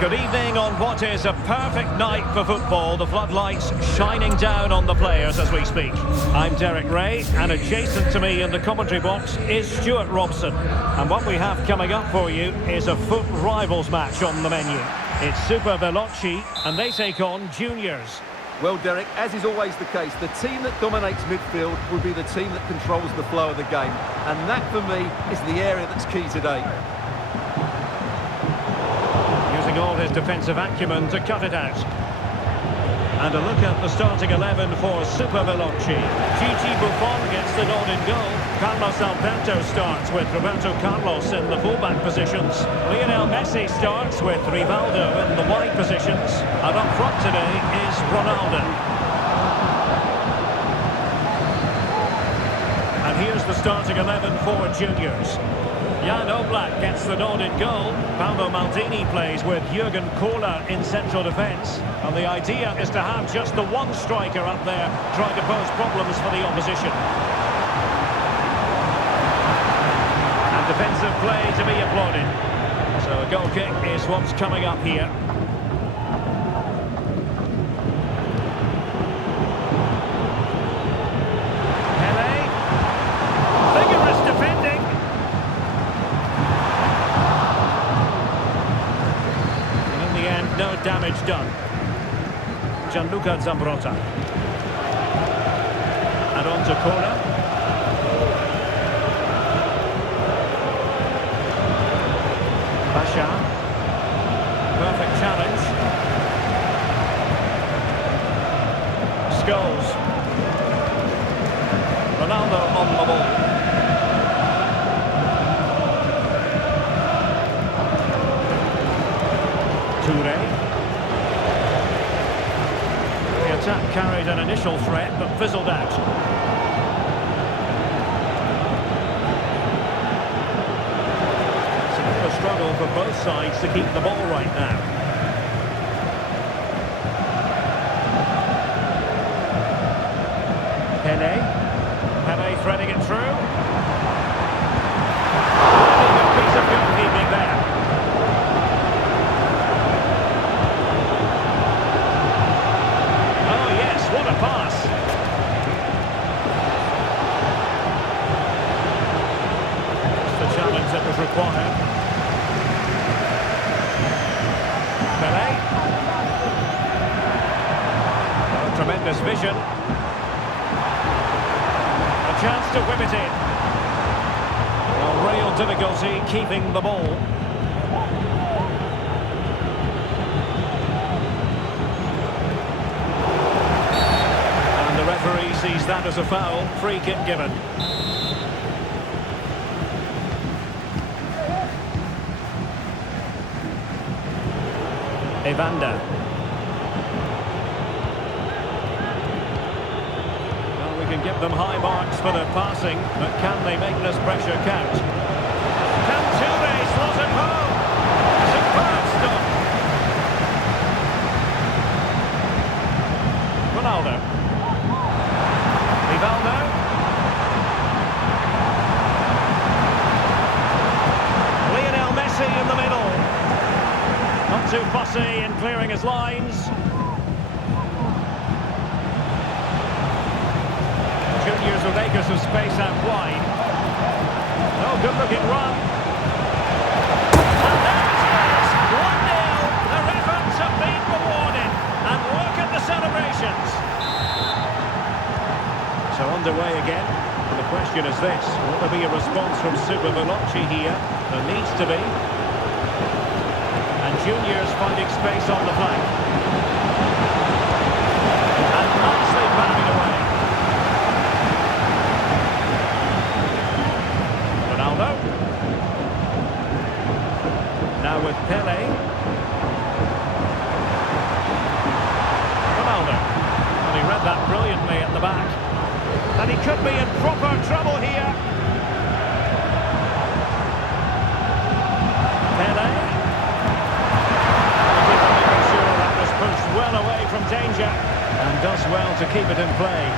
Good evening on what is a perfect night for football. The floodlights shining down on the players as we speak. I'm Derek Ray, and adjacent to me in the commentary box is Stuart Robson. And what we have coming up for you is a foot rivals match on the menu. It's Super Veloci, and they take on Juniors. Well, Derek, as is always the case, the team that dominates midfield will be the team that controls the flow of the game. And that, for me, is the area that's key today. Using all his defensive acumen to cut it out. And a look at the starting 11 for Super Veloci. Gigi Buffon gets the nod in goal. Carlos Alberto starts with Roberto Carlos in the fullback positions. Lionel Messi starts with Rivaldo in the wide positions. And up front today is Ronaldo. And here's the starting 11 for Juniors. Jan Oblak gets the nod in goal. Paolo Maldini plays with Jurgen Kohler in central defence. And the idea is to have just the one striker up there trying to pose problems for the opposition. And defensive play to be applauded. So a goal kick is what's coming up here. Pele. Vigorous defending. No damage done. Gianluca Zambrotta. And on to Kohler. Basha. Perfect challenge. Scholes. Ronaldo on the ball. Toure. The attack carried an initial threat but fizzled out. It's a bit of a struggle for both sides to keep the ball right now. Pele threading it through. Finding a piece of goalkeeping there. What a pass. It's the challenge that was required. Pele. Oh, tremendous vision. A chance to whip it in. Well, real difficulty keeping the ball. The referee sees that as a foul. Free kick given. Evander. Well, we can give them high marks for their passing, but can they make this pressure count? Can Toure slot it home? Superb stuff. Ronaldo. Rivaldo. Lionel Messi in the middle. Not too fussy in clearing his lines. Juniors with acres of space out wide. Oh, good looking run. And there it is! 1-0. Their efforts have been rewarded. And look at the celebrations. So underway again, and the question is this: will there be a response from Super Veloci here? There needs to be. And Juniors finding space on the flank. And nicely batted away. Ronaldo. Now with Pele. Ronaldo. And he read that brilliantly at the back. And he could be in proper trouble here. Pele. Making sure that was pushed well away from danger. And does well to keep it in play.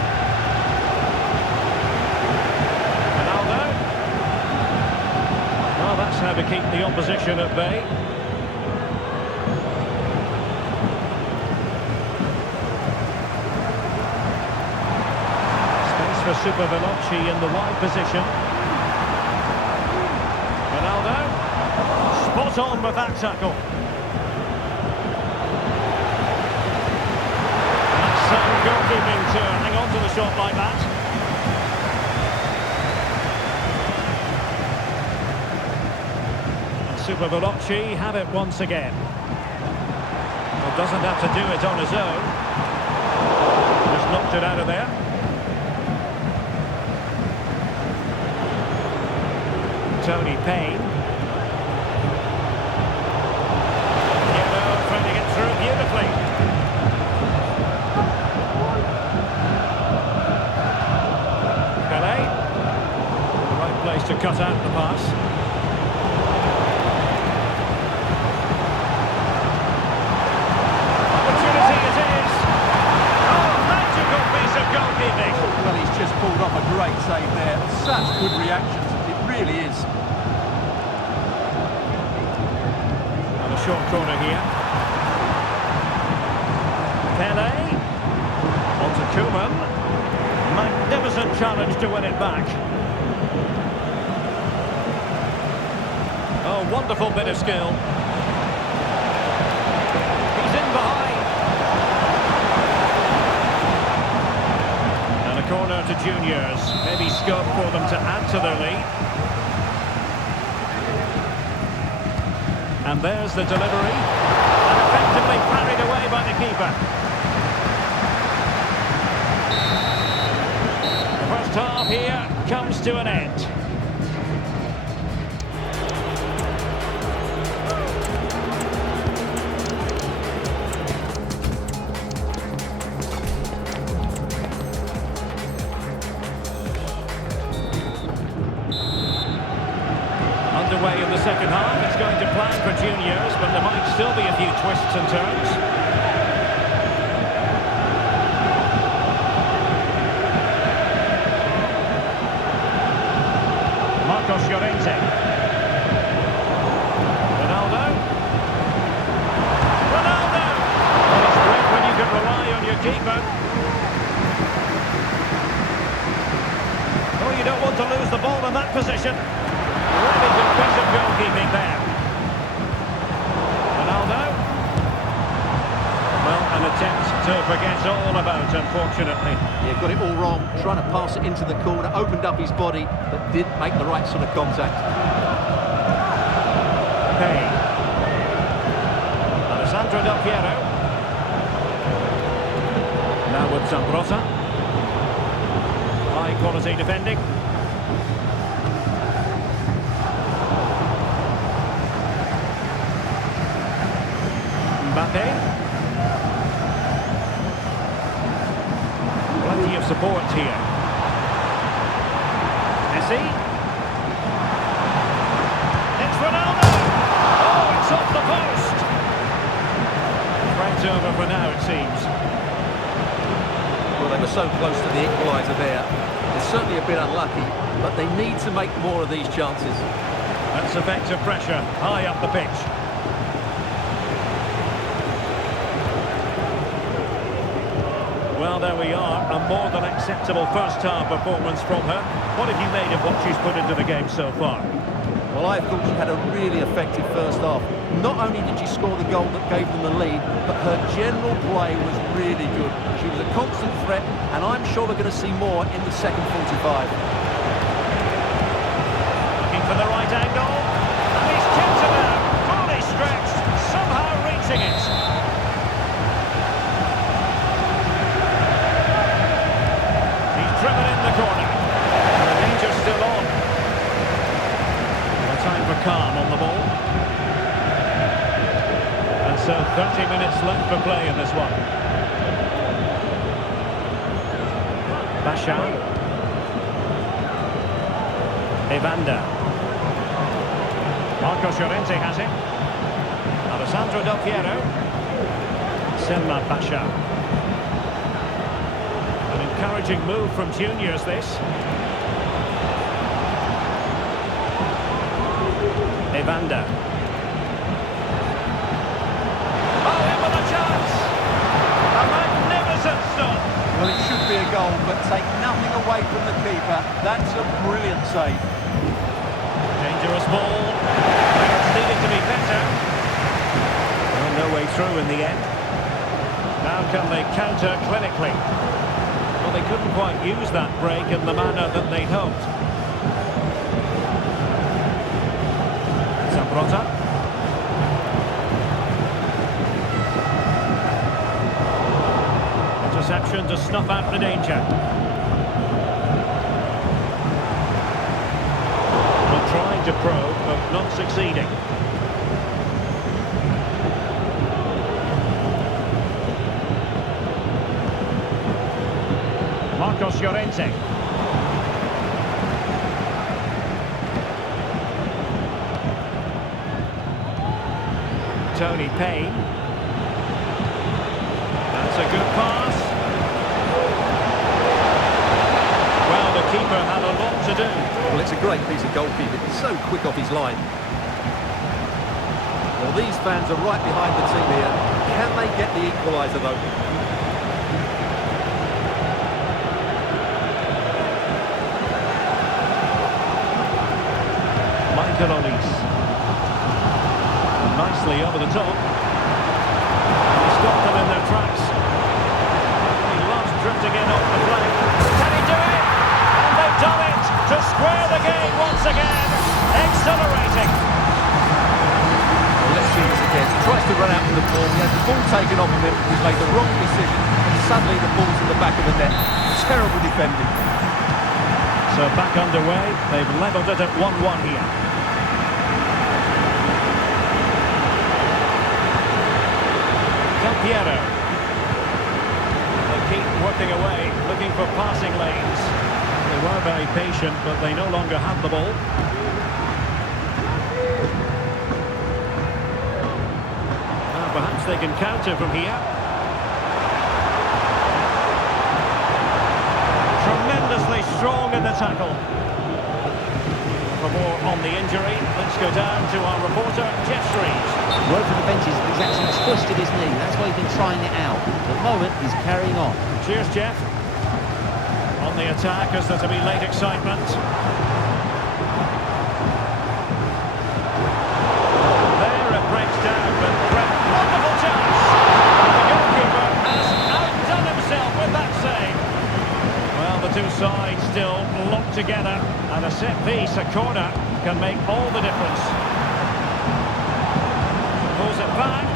Ronaldo. Well, that's how to keep the opposition at bay. for Super Veloci in the wide position. Ronaldo. Spot on with that tackle. That's some goalkeeping to hang on to the shot like that. And Super Veloci have it once again. Well, doesn't have to do it on his own. Just knocked it out of there. Tony Payne. Trying to get through beautifully. Pele. The right place to cut out the pass. Opportunity it is. Oh, magical piece of goalkeeping. Well, he's just pulled off a great save there. Such good reactions. It really is. And a short corner here. Pele. On to Koeman. Magnificent challenge to win it back. Oh, wonderful bit of skill. He's in behind. And a corner to juniors. Maybe scope for them to add to their lead. And there's the delivery. And effectively parried away by the keeper. The first half here comes to an end. Underway in the second half. It's going to plan for juniors, but there might still be a few twists and turns. Jjoast33. Ronaldo. Ronaldo! Well, it's great when you can rely on your keeper. Oh, you don't want to lose the ball in that position. Really good piece of goalkeeping there. Ronaldo. Well, an attempt to forget all about, unfortunately. Yeah, got it all wrong. Trying to pass it into the corner, opened up his body, but didn't make the right sort of contact. Payne. Del Piero. Now with Zambrotta. High quality defending. Mbappe. Plenty of support here. Messi. It's Ronaldo. Oh, it's off the post. Friends over for now, it seems. Well, they were so close to the equaliser there. They're certainly a bit unlucky, but they need to make more of these chances. That's effective pressure high up the pitch. Well, there we are, a more than acceptable first-half performance from her. What have you made of what she's put into the game so far? Well, I thought she had a really effective first half. Not only did she score the goal that gave them the lead, but her general play was really good. She was a constant threat, and I'm sure we're going to see more in the second 45. Looking for the right angle, and he's kicked it out, fully stretched, somehow reaching it. Driven in the corner. The danger's still on. No time for calm on the ball. And so 30 minutes left for play in this one. Basha. Evander. Marcos Llorente has it. Alessandro Del Piero. Selma Basha. Encouraging move from juniors, this. Evander. Oh, in with a chance! A magnificent stop! Well, it should be a goal, but take nothing away from the keeper. That's a brilliant save. Dangerous ball. It's needed to be better. Well, no way through in the end. Now can they counter clinically? Well, they couldn't quite use that break in the manner that they'd hoped. Zambrota. Interception to snuff out the danger. Well, trying to probe, but not succeeding. Marcos Llorente. Tony Payne. That's a good pass. Well, the keeper had a lot to do. Well, it's a great piece of goalkeeping. It's so quick off his line. Well, these fans are right behind the team here. Can they get the equaliser, though? Michael Olise. Nicely over the top. He stopped them in their tracks. He loves drifting in off the flank. Can he do it? And they've done it to square the game once again. Exhilarating. Well, let's see this again. He tries to run out with the ball. He has the ball taken off of him. He's made the wrong decision. And suddenly the ball's in the back of the net. Terrible defending. So back underway. They've levelled it at 1-1 here. Piero. They keep working away, looking for passing lanes. They were very patient, but they no longer have the ball. Now perhaps they can counter from here. Tremendously strong in the tackle. For more on the injury, let's go down to our reporter, Jjoast33. Word from the benches, he's actually twisted his knee. That's why he's been trying it out. At the moment, he's carrying on. Cheers, Jeff. On the attack, as there to be late excitement. There it breaks down, but wonderful chance. The goalkeeper has outdone himself with that save. Well, the two sides still locked together, and a set piece, a corner, can make all the difference. Pulls it back.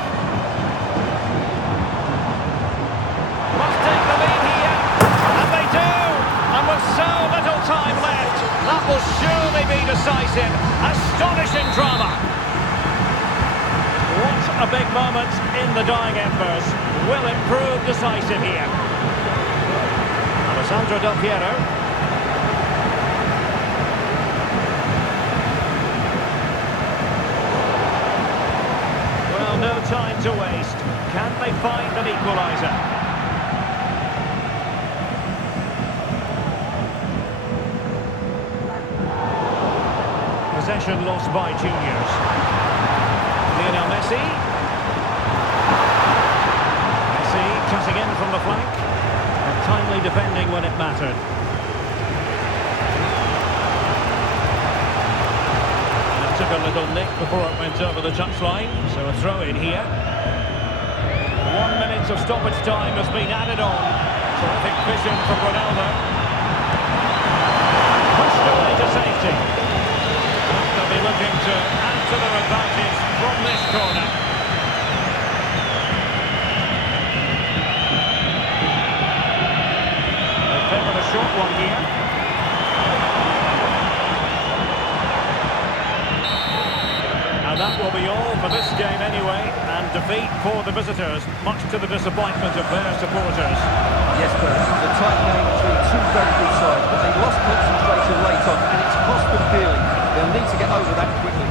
Must take the lead here. And they do. And with so little time left, that will surely be decisive. Astonishing drama. What a big moment in the dying embers. Will it prove decisive here? Alessandro Del Piero. No time to waste. Can they find an equaliser? Possession lost by juniors. Lionel Messi. Messi cutting in from the flank. And timely defending when it mattered. Took a little nick before it went over the touchline, so a throw in here. 1 minute of stoppage time has been added on. Terrific vision from Ronaldo. Pushed away to safety. They'll be looking to add to their advantage from this corner. They've favored a short one here. That will be all for this game anyway, and defeat for the visitors, much to the disappointment of their supporters. Yes, but it was a tight game between two very good sides, but they lost concentration late on, and it's cost them dearly. They'll need to get over that quickly.